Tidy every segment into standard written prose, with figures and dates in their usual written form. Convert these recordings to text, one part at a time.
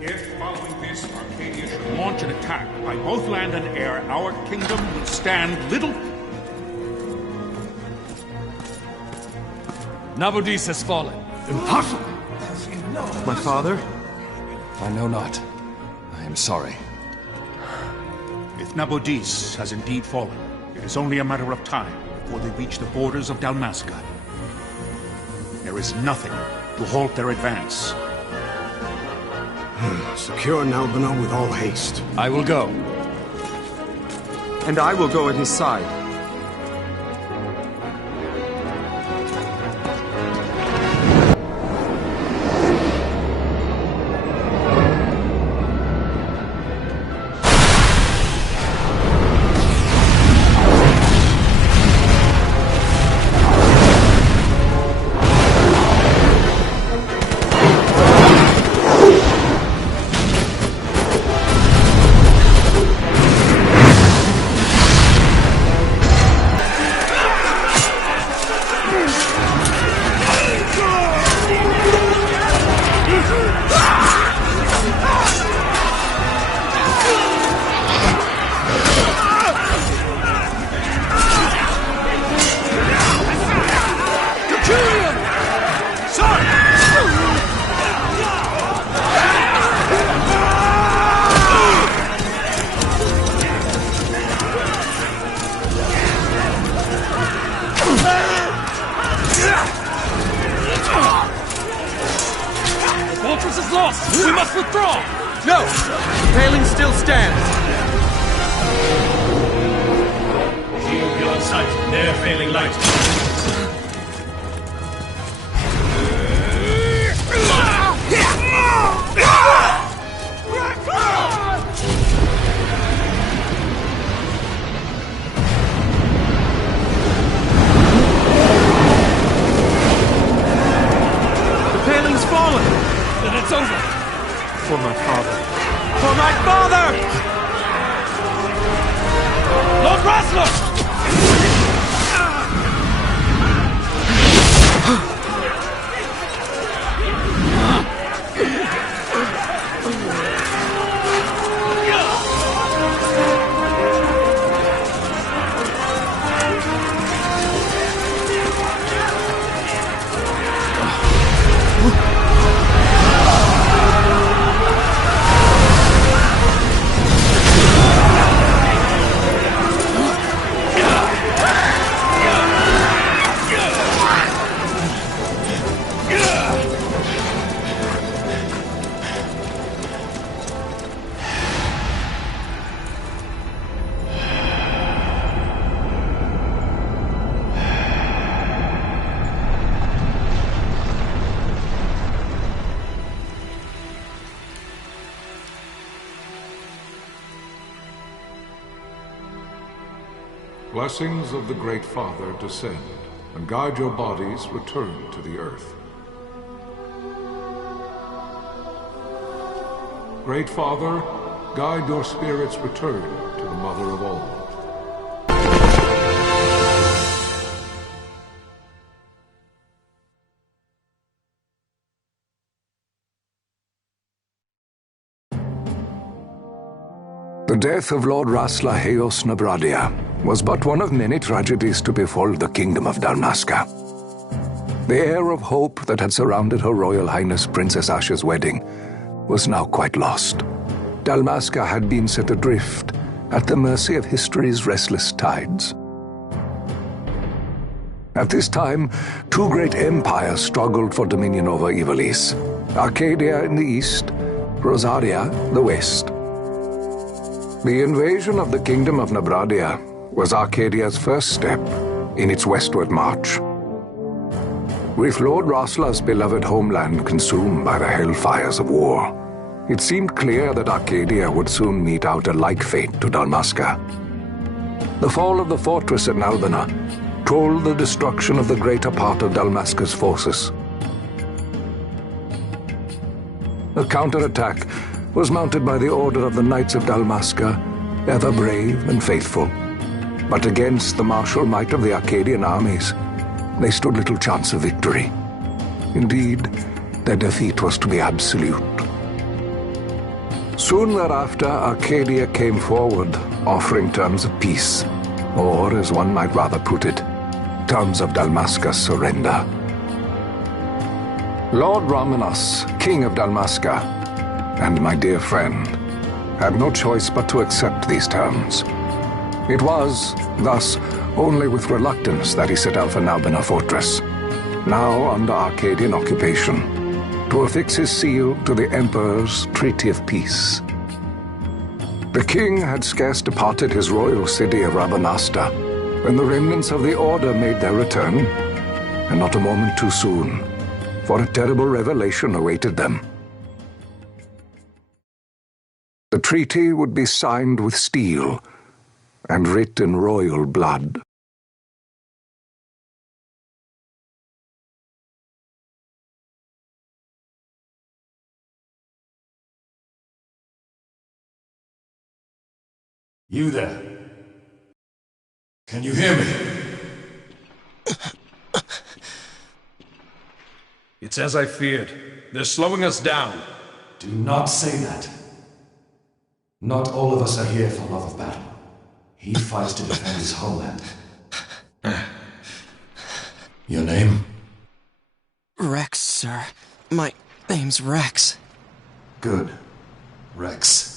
If, following this, Arcadia should launch an attack by both land and air, our kingdom will stand little... Nabudis has fallen. Impossible! My father? I know not. I am sorry. If Nabudis has indeed fallen, it is only a matter of time before they reach the borders of Dalmasca. There is nothing to halt their advance. Secure Nalbina with all haste. I will go. And I will go at his side. We must withdraw! No! The paling still stands! Shield beyond sight, near failing light. The paling's fallen! Then it's over! For my father. For my father! Lord Rasler! Blessings of the Great Father descend, and guide your bodies return to the earth. Great Father, guide your spirits return to the Mother of all. The death of Lord Rasla Heos Nabradia was but one of many tragedies to befall the kingdom of Dalmasca. The air of hope that had surrounded Her Royal Highness Princess Asha's wedding was now quite lost. Dalmasca had been set adrift at the mercy of history's restless tides. At this time, two great empires struggled for dominion over Ivalice: Arcadia in the east, Rosaria the west. The invasion of the Kingdom of Nabradia was Arcadia's first step in its westward march. With Lord Rasla's beloved homeland consumed by the hellfires of war, it seemed clear that Arcadia would soon mete out a like fate to Dalmasca. The fall of the fortress at Nalbina told the destruction of the greater part of Dalmasca's forces. A counterattack was mounted by the order of the Knights of Dalmasca, ever brave and faithful. But against the martial might of the Arcadian armies, they stood little chance of victory. Indeed, their defeat was to be absolute. Soon thereafter, Arcadia came forward, offering terms of peace, or, as one might rather put it, terms of Dalmasca's surrender. Lord Romanos, King of Dalmasca, and my dear friend, had no choice but to accept these terms. It was, thus, only with reluctance that he set out for Nalbina Fortress, now under Arcadian occupation, to affix his seal to the Emperor's Treaty of Peace. The king had scarce departed his royal city of Rabanasta when the remnants of the Order made their return, and not a moment too soon, for a terrible revelation awaited them. The treaty would be signed with steel and writ in royal blood. You there? Can you hear me? It's as I feared. They're slowing us down. Do not say that. Not all of us are here for love of battle. He fights to defend his homeland. Your name? Rex, sir. My name's Rex. Good. Rex.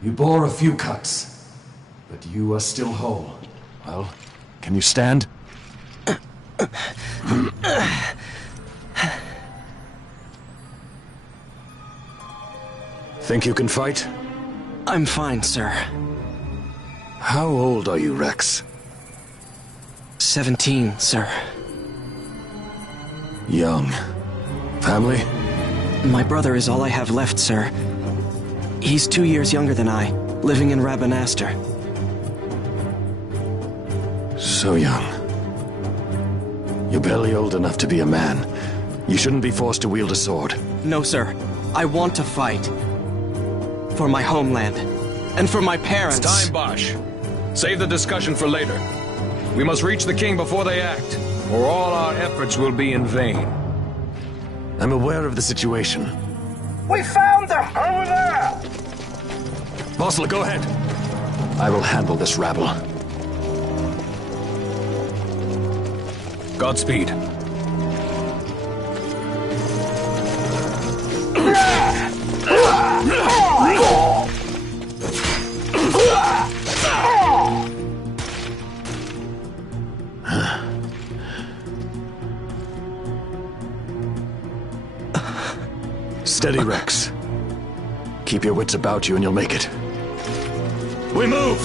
You bore a few cuts, but you are still whole. Well, can you stand? Think you can fight? I'm fine, sir. How old are you, Rex? 17, sir. Young. Family? My brother is all I have left, sir. He's 2 years younger than I, living in Rabanastre. So young. You're barely old enough to be a man. You shouldn't be forced to wield a sword. No, sir. I want to fight. For my homeland. And for my parents. It's time, Bosch. Save the discussion for later. We must reach the king before they act, or all our efforts will be in vain. I'm aware of the situation. We found them! Over there! Vossler, go ahead. I will handle this rabble. Godspeed. Steady, Rex. Keep your wits about you and you'll make it. We move!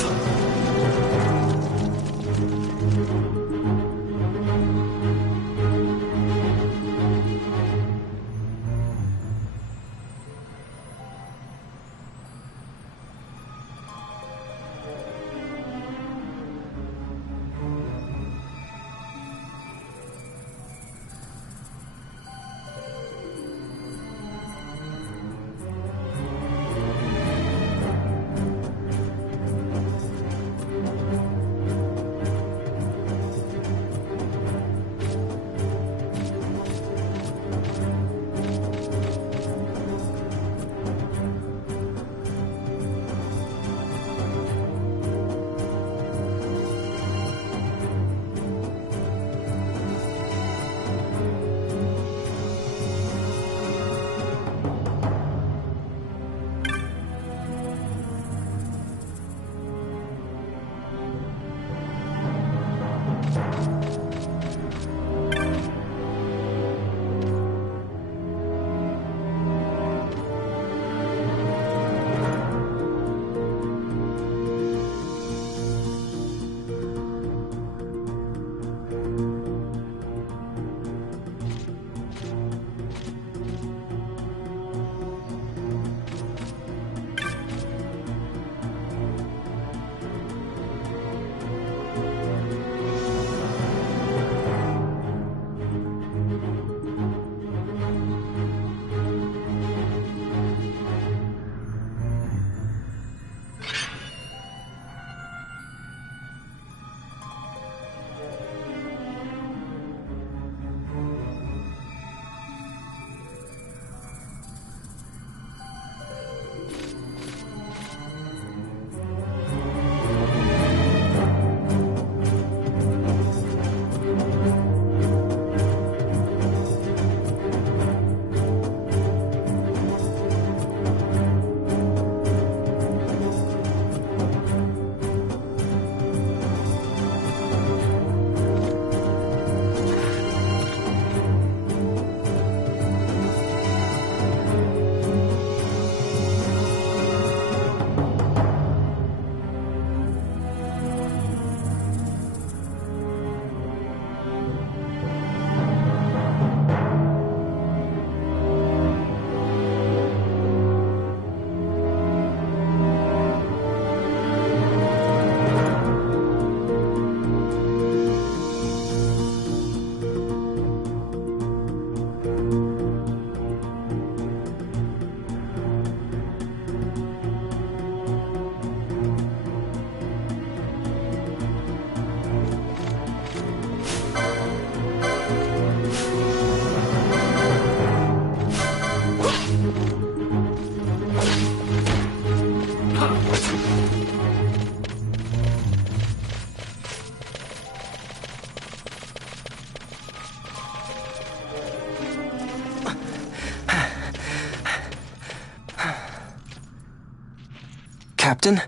Captain?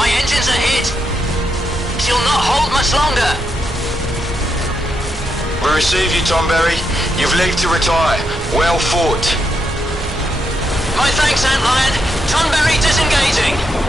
My engines are hit. She'll not hold much longer. We receive you, Tonberry. You've leave to retire. Well fought. My thanks, Antlion. Tonberry disengaging.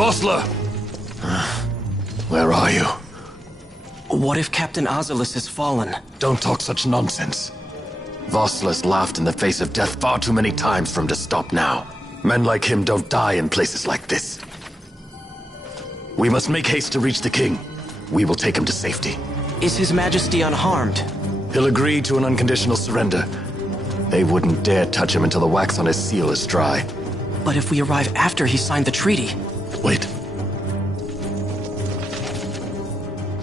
Vossler! Where are you? What if Captain Azelus has fallen? Don't talk such nonsense. Vossler's laughed in the face of death far too many times for him to stop now. Men like him don't die in places like this. We must make haste to reach the king. We will take him to safety. Is His Majesty unharmed? He'll agree to an unconditional surrender. They wouldn't dare touch him until the wax on his seal is dry. But if we arrive after he signed the treaty... Wait.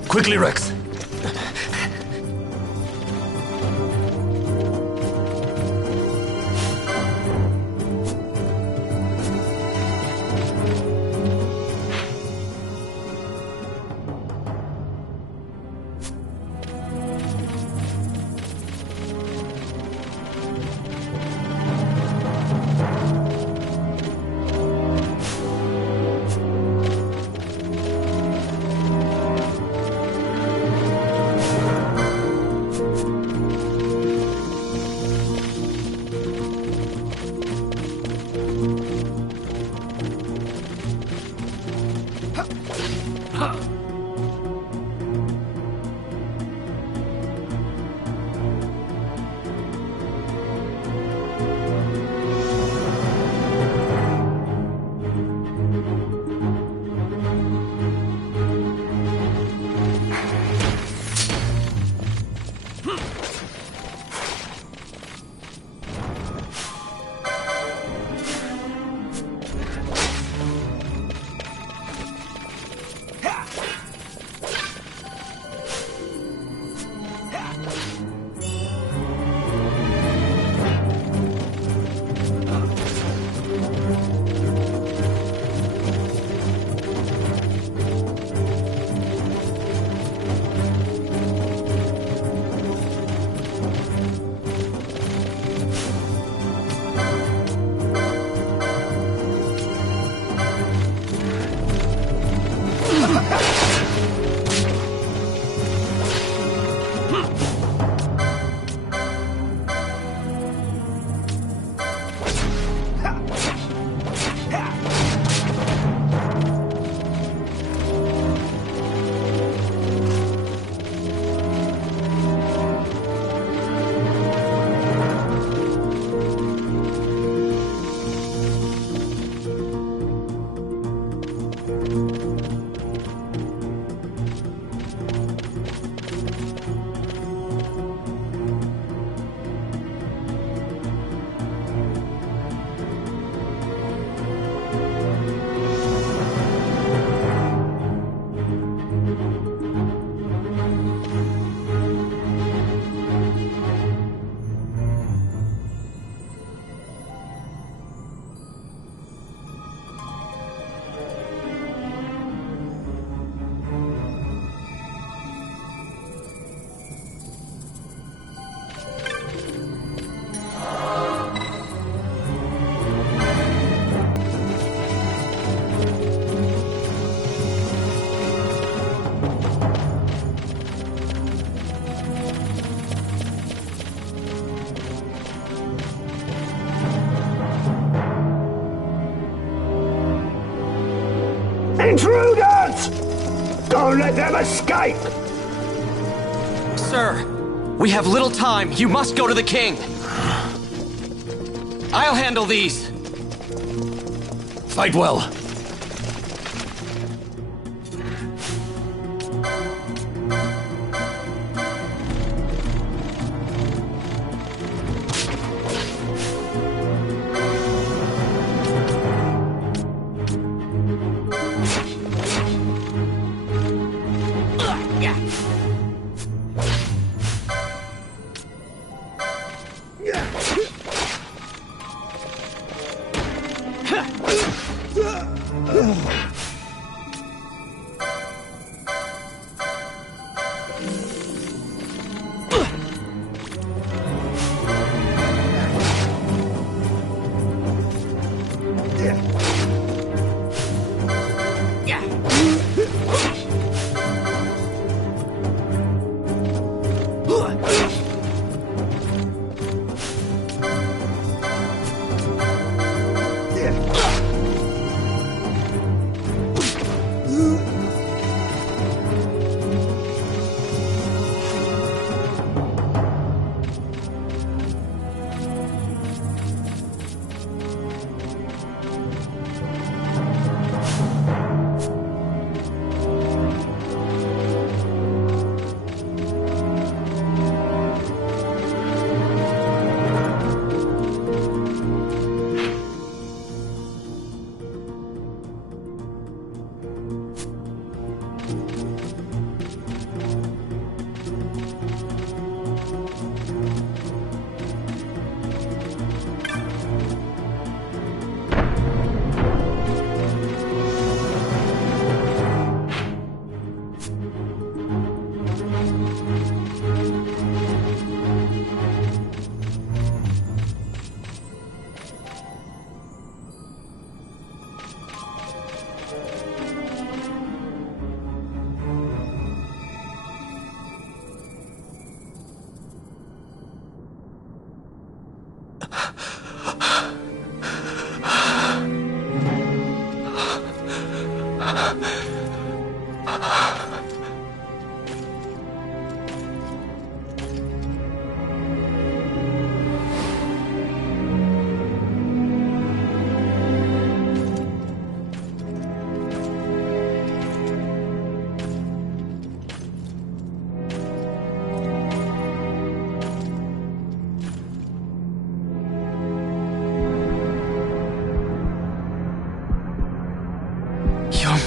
Quickly, Rex. Intruders! Don't let them escape! Sir, we have little time. You must go to the king. I'll handle these. Fight well.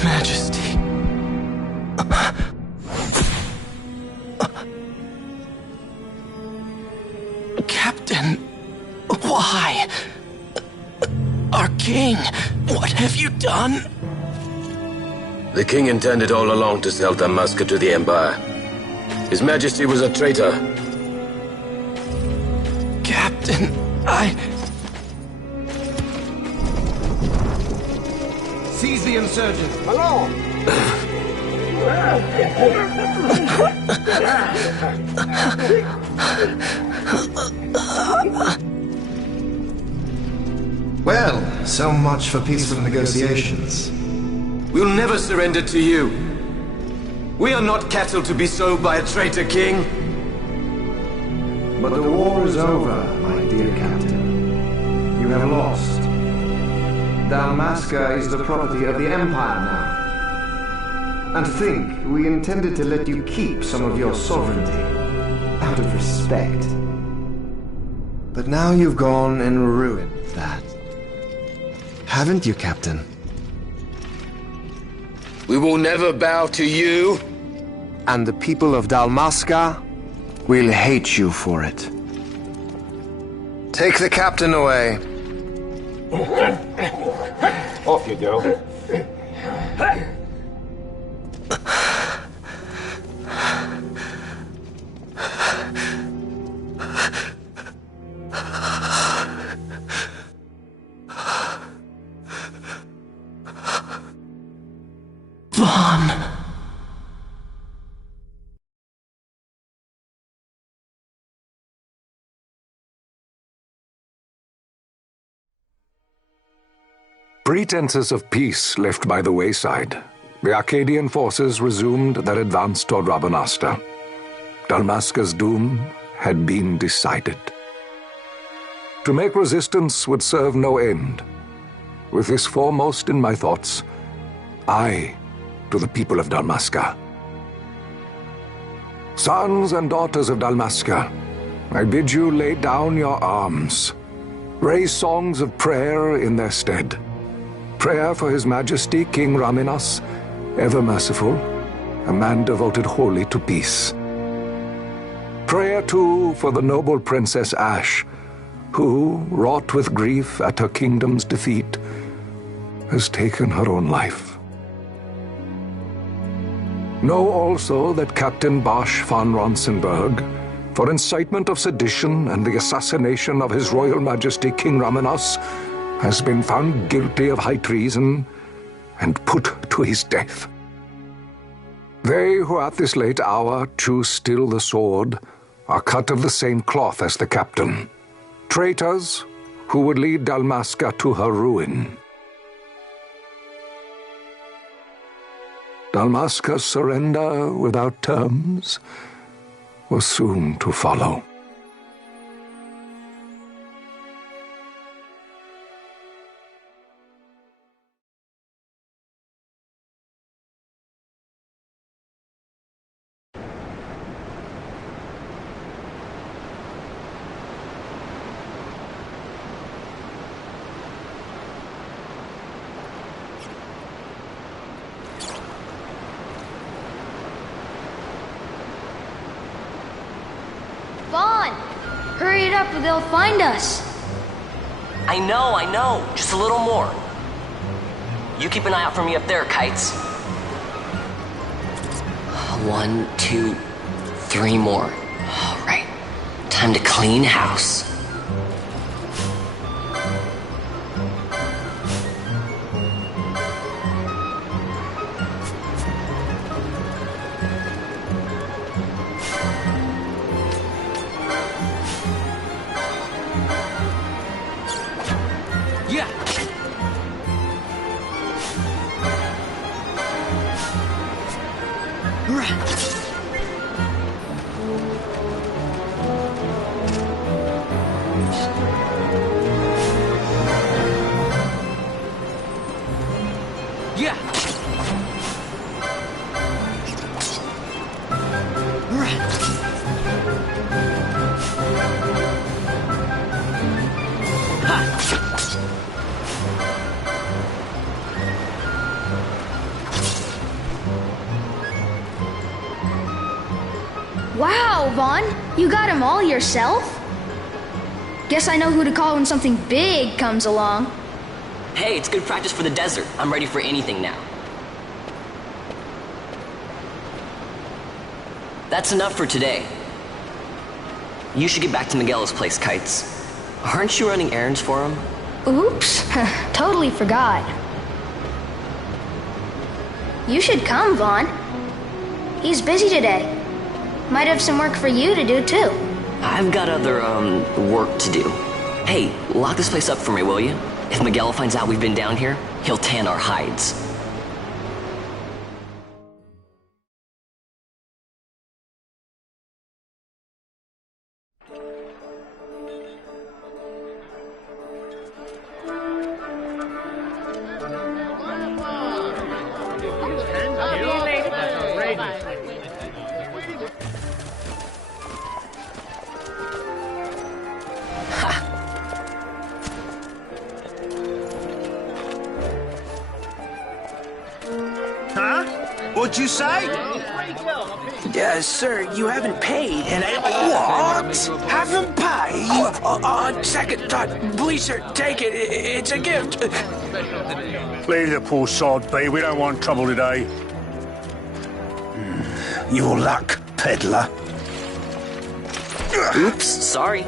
Majesty. Captain, why? Our king, what have you done? The king intended all along to sell Damascus to the Empire. His Majesty was a traitor. Captain, Seize the insurgents! Hello! Well, so much for peaceful negotiations. We'll never surrender to you. We are not cattle to be sold by a traitor king. But the war is over, my dear captain. You have lost. Dalmasca is the property of the Empire now. And to think, we intended to let you keep some of your sovereignty, out of respect. But now you've gone and ruined that. Haven't you, Captain? We will never bow to you And the people of Dalmasca will hate you for it. Take the captain away. Off you go. Vaughn. Pretenses of peace left by the wayside, the Arcadian forces resumed their advance toward Rabanasta. Dalmasca's doom had been decided. To make resistance would serve no end. With this foremost in my thoughts, I, to the people of Dalmasca. Sons and daughters of Dalmasca, I bid you lay down your arms. Raise songs of prayer in their stead. Prayer for His Majesty King Raminas, ever merciful, a man devoted wholly to peace. Prayer, too, for the noble Princess Ash, who, wrought with grief at her kingdom's defeat, has taken her own life. Know also that Captain Bosch von Ronsenberg, for incitement of sedition and the assassination of His Royal Majesty King Raminas, has been found guilty of high treason and put to his death. They who at this late hour choose still the sword are cut of the same cloth as the captain, traitors who would lead Dalmasca to her ruin. Dalmasca's surrender without terms was soon to follow. Vaughn! Hurry it up or they'll find us! I know. Just a little more. You keep an eye out for me up there, Kites. 1, 2, 3 more. All right. Time to clean house. Wow, Vaughn! You got him all yourself? Guess I know who to call when something big comes along. Hey, it's good practice for the desert. I'm ready for anything now. That's enough for today. You should get back to Miguel's place, Kites. Aren't you running errands for him? Oops, totally forgot. You should come, Vaughn. He's busy today. Might have some work for you to do, too. I've got other, work to do. Hey, lock this place up for me, will you? If Miguel finds out we've been down here, he'll tan our hides. What'd you say? Sir, you haven't paid, and What? Haven't paid? On second thought, please, sir, take it. It's a gift. Leave the poor sod be. We don't want trouble today. Your luck, peddler. Oops, sorry.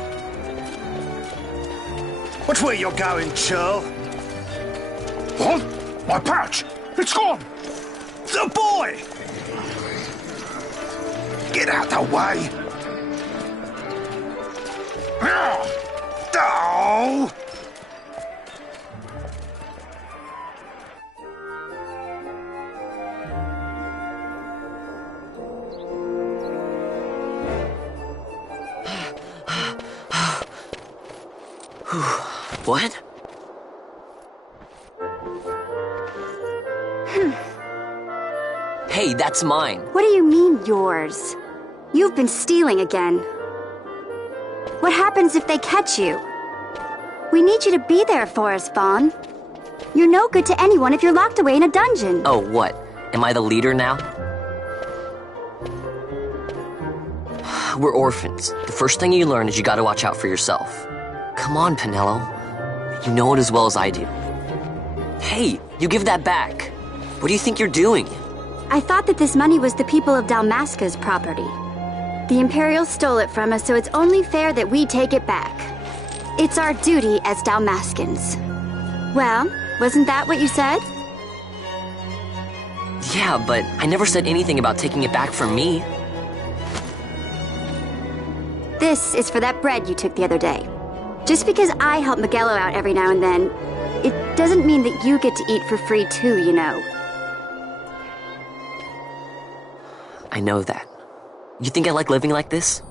Watch where you're going, churl. What? My pouch! It's gone! The boy! Get out the way. Oh! What? Hey, that's mine. What do you mean, yours? You've been stealing again. What happens if they catch you? We need you to be there for us, Vaughn. You're no good to anyone if you're locked away in a dungeon. Oh, what? Am I the leader now? We're orphans. The first thing you learn is you gotta watch out for yourself. Come on, Pinello. You know it as well as I do. Hey, you give that back. What do you think you're doing? I thought that this money was the people of Dalmasca's property. The Imperials stole it from us, so it's only fair that we take it back. It's our duty as Dalmascans. Well, wasn't that what you said? Yeah, but I never said anything about taking it back from me. This is for that bread you took the other day. Just because I help Miguelo out every now and then, it doesn't mean that you get to eat for free too, you know. I know that. You think I like living like this?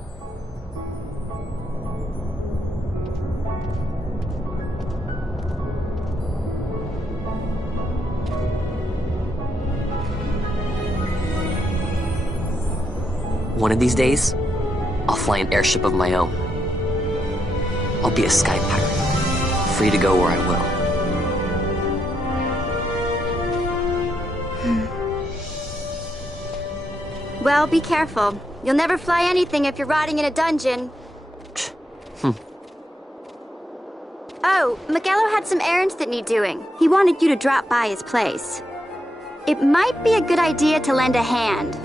One of these days, I'll fly an airship of my own. I'll be a sky pirate, free to go where I will. Well, be careful. You'll never fly anything if you're rotting in a dungeon. Oh, Miguelo had some errands that need doing. He wanted you to drop by his place. It might be a good idea to lend a hand.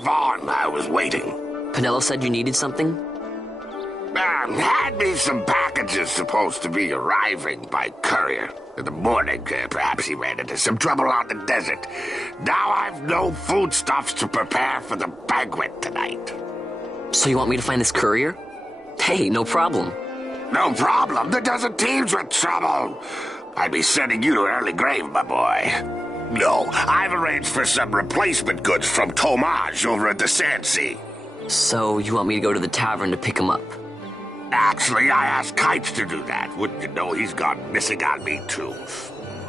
Vaughn, I was waiting. Pinello said you needed something? Had me some packages supposed to be arriving by courier. In the morning, perhaps he ran into some trouble on the desert. Now I've no foodstuffs to prepare for the banquet tonight. So you want me to find this courier? Hey, no problem. No problem. The desert teems with trouble. I'd be sending you to an early grave, my boy. No, I've arranged for some replacement goods from Tomage over at the Sandsea. So you want me to go to the tavern to pick him up? Actually, I asked Kites to do that. Wouldn't you know he's gone missing on me, too.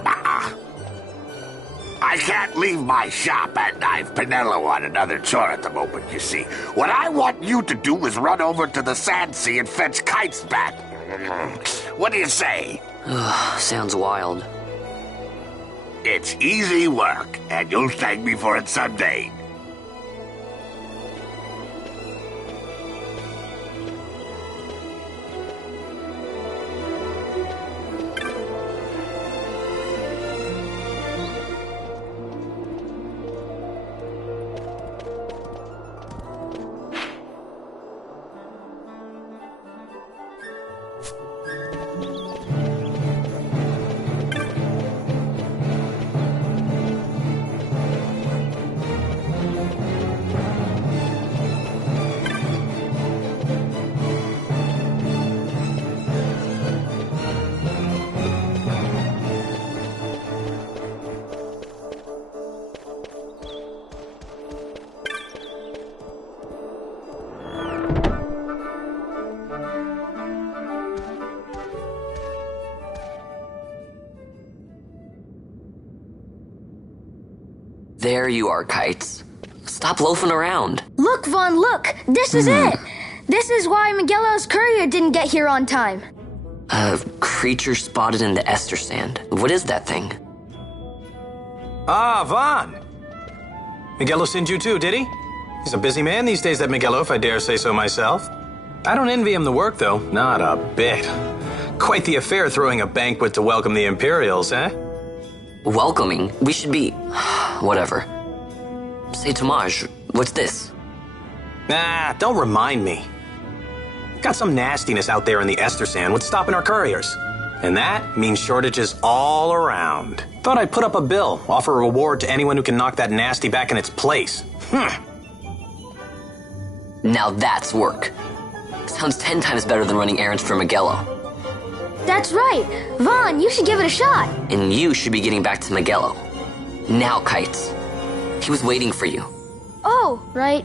I can't leave my shop, and I've Pinello on another chore at the moment, you see. What I want you to do is run over to the Sandsea and fetch Kites back. What do you say? Sounds wild. It's easy work, and you'll thank me for it someday. There you are, Kites. Stop loafing around. Look, Vaughn, look! This is it! This is why Miguelo's courier didn't get here on time. A creature spotted in the Ester Sand. What is that thing? Ah, Vaughn! Miguelo sent you too, did he? He's a busy man these days, that Miguelo, if I dare say so myself. I don't envy him the work, though. Not a bit. Quite the affair throwing a banquet to welcome the Imperials, eh? Welcoming? We should be... whatever. Say, Tomage, what's this? Nah, don't remind me. Got some nastiness out there in the Ester Sand. What's stopping our couriers? And that means shortages all around. Thought I'd put up a bill, offer a reward to anyone who can knock that nasty back in its place. Now that's work. Sounds 10 times better than running errands for Miguelo. That's right. Vaughn, you should give it a shot. And you should be getting back to Miguelo. Now, Kites. He was waiting for you. Oh, right.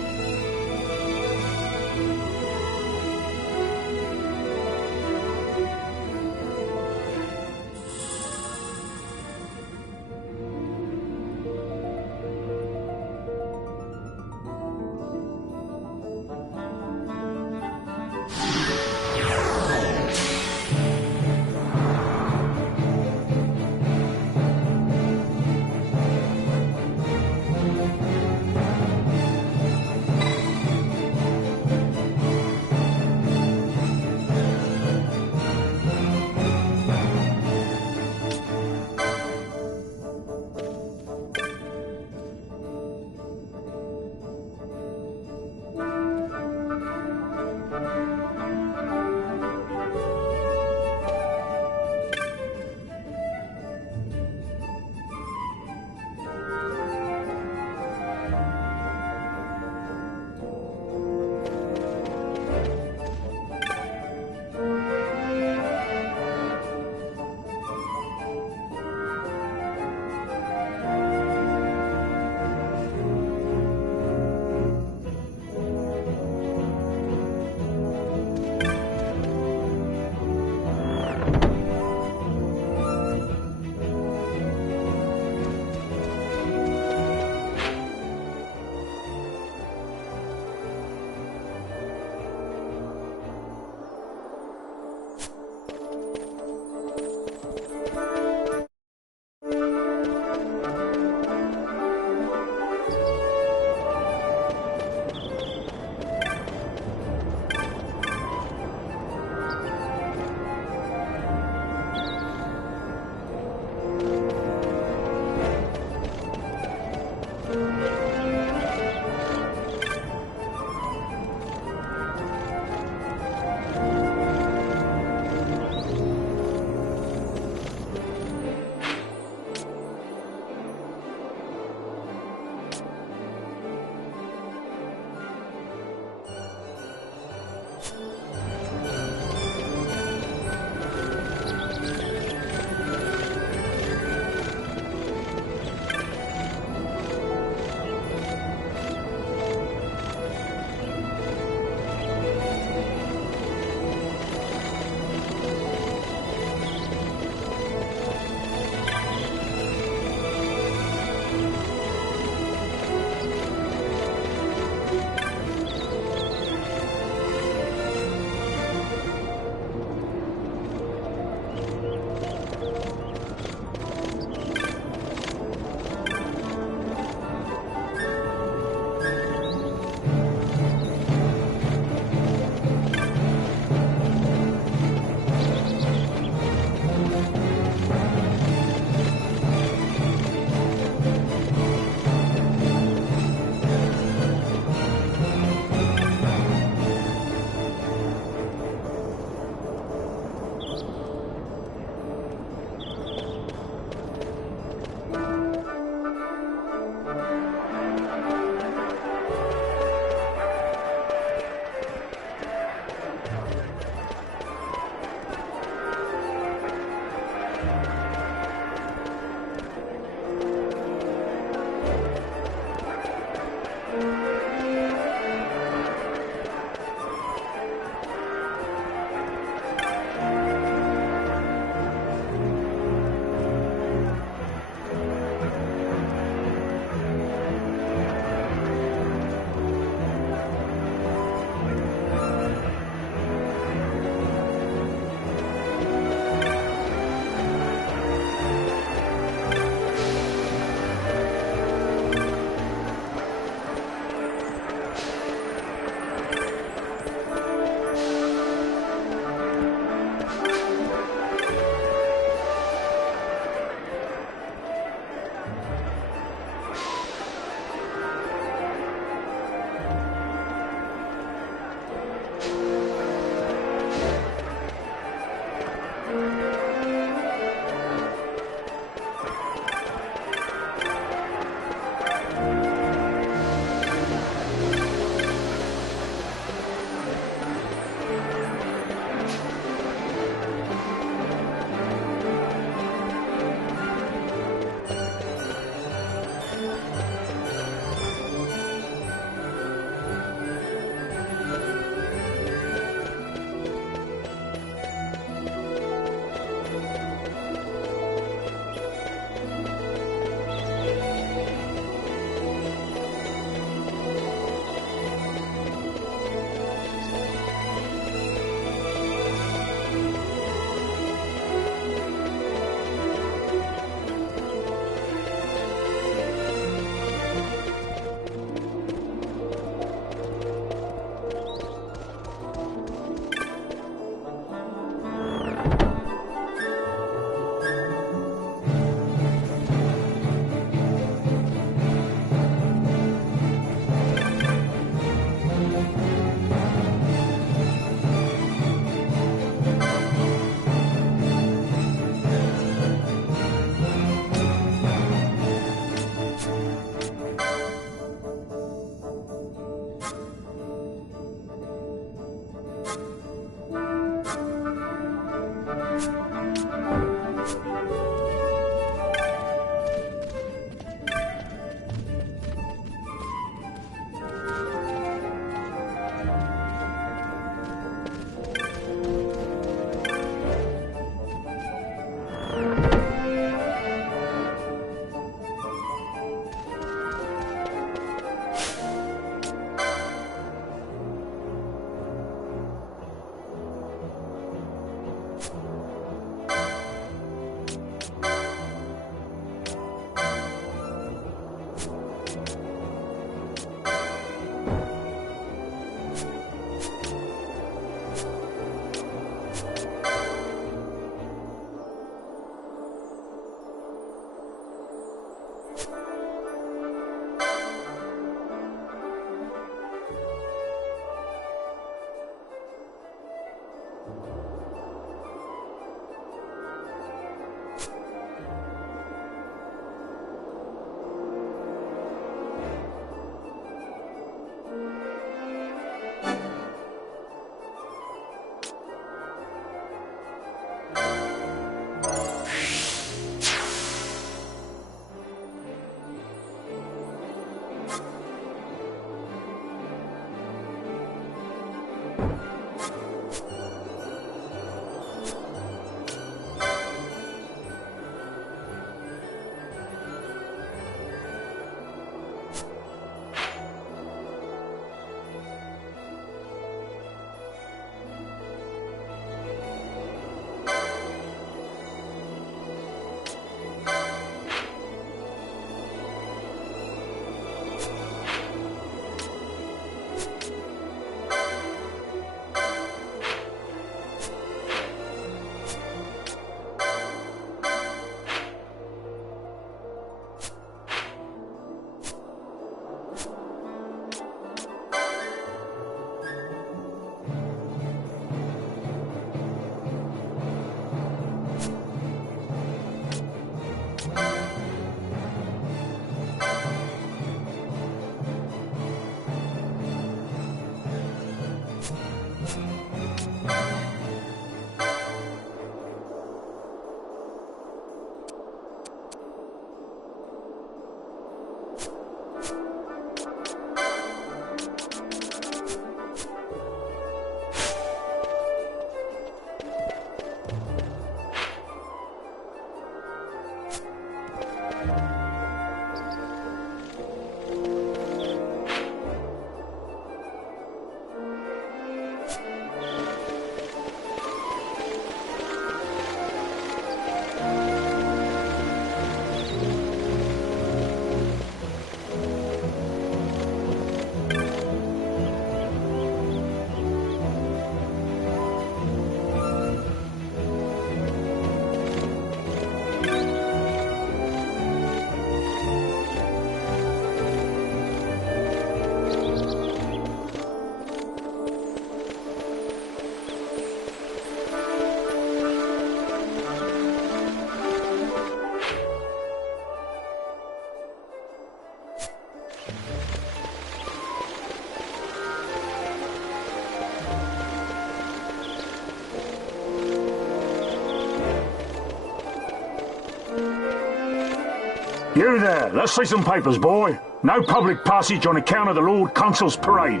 You there, let's see some papers, boy. No public passage on account of the Lord Consul's parade.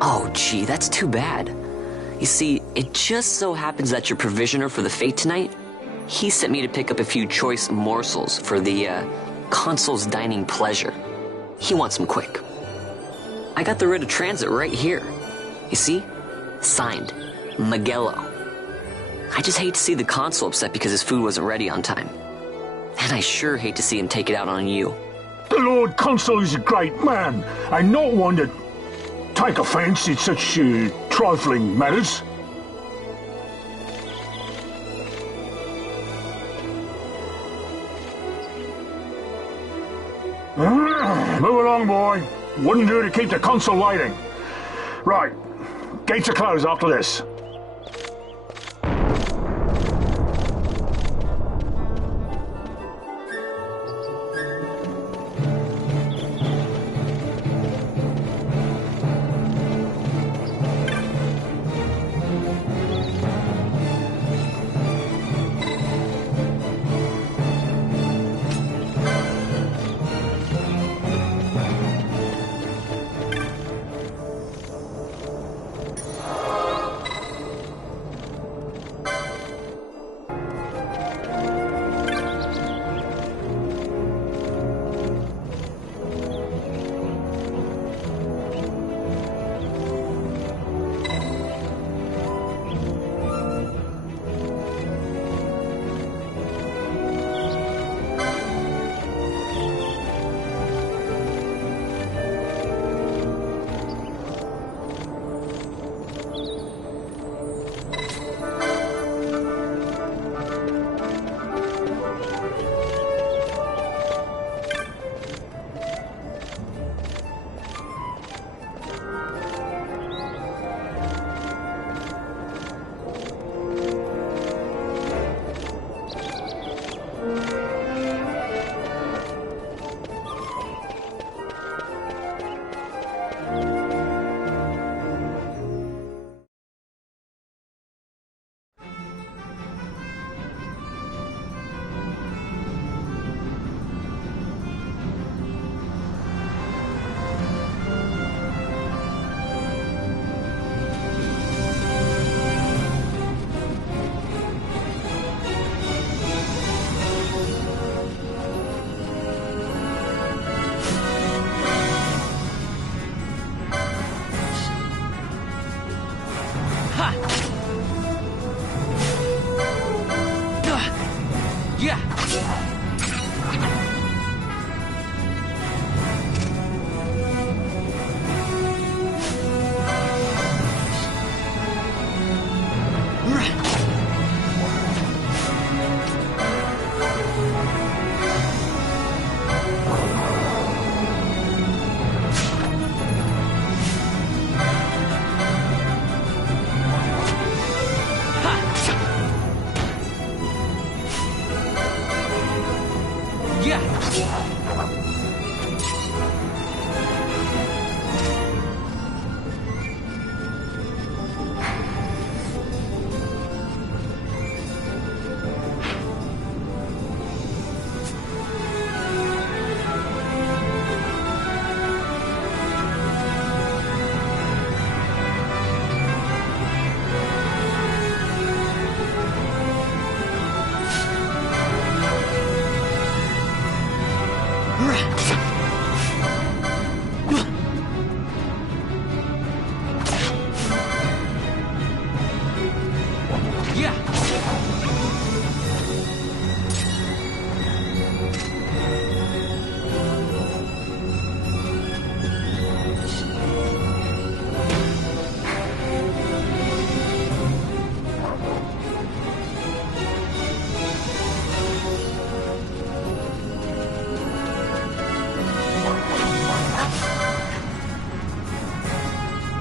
Oh, gee, that's too bad. You see, it just so happens that your provisioner for the fete tonight, he sent me to pick up a few choice morsels for the, Consul's dining pleasure. He wants them quick. I got the writ of transit right here. You see? Signed, Magello. I just hate to see the Consul upset because his food wasn't ready on time. And I sure hate to see him take it out on you. The Lord Consul is a great man, and not one to take offence in such trifling matters. Move along, boy. Wouldn't do to keep the Consul waiting. Right, gates are closed after this.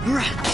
Right.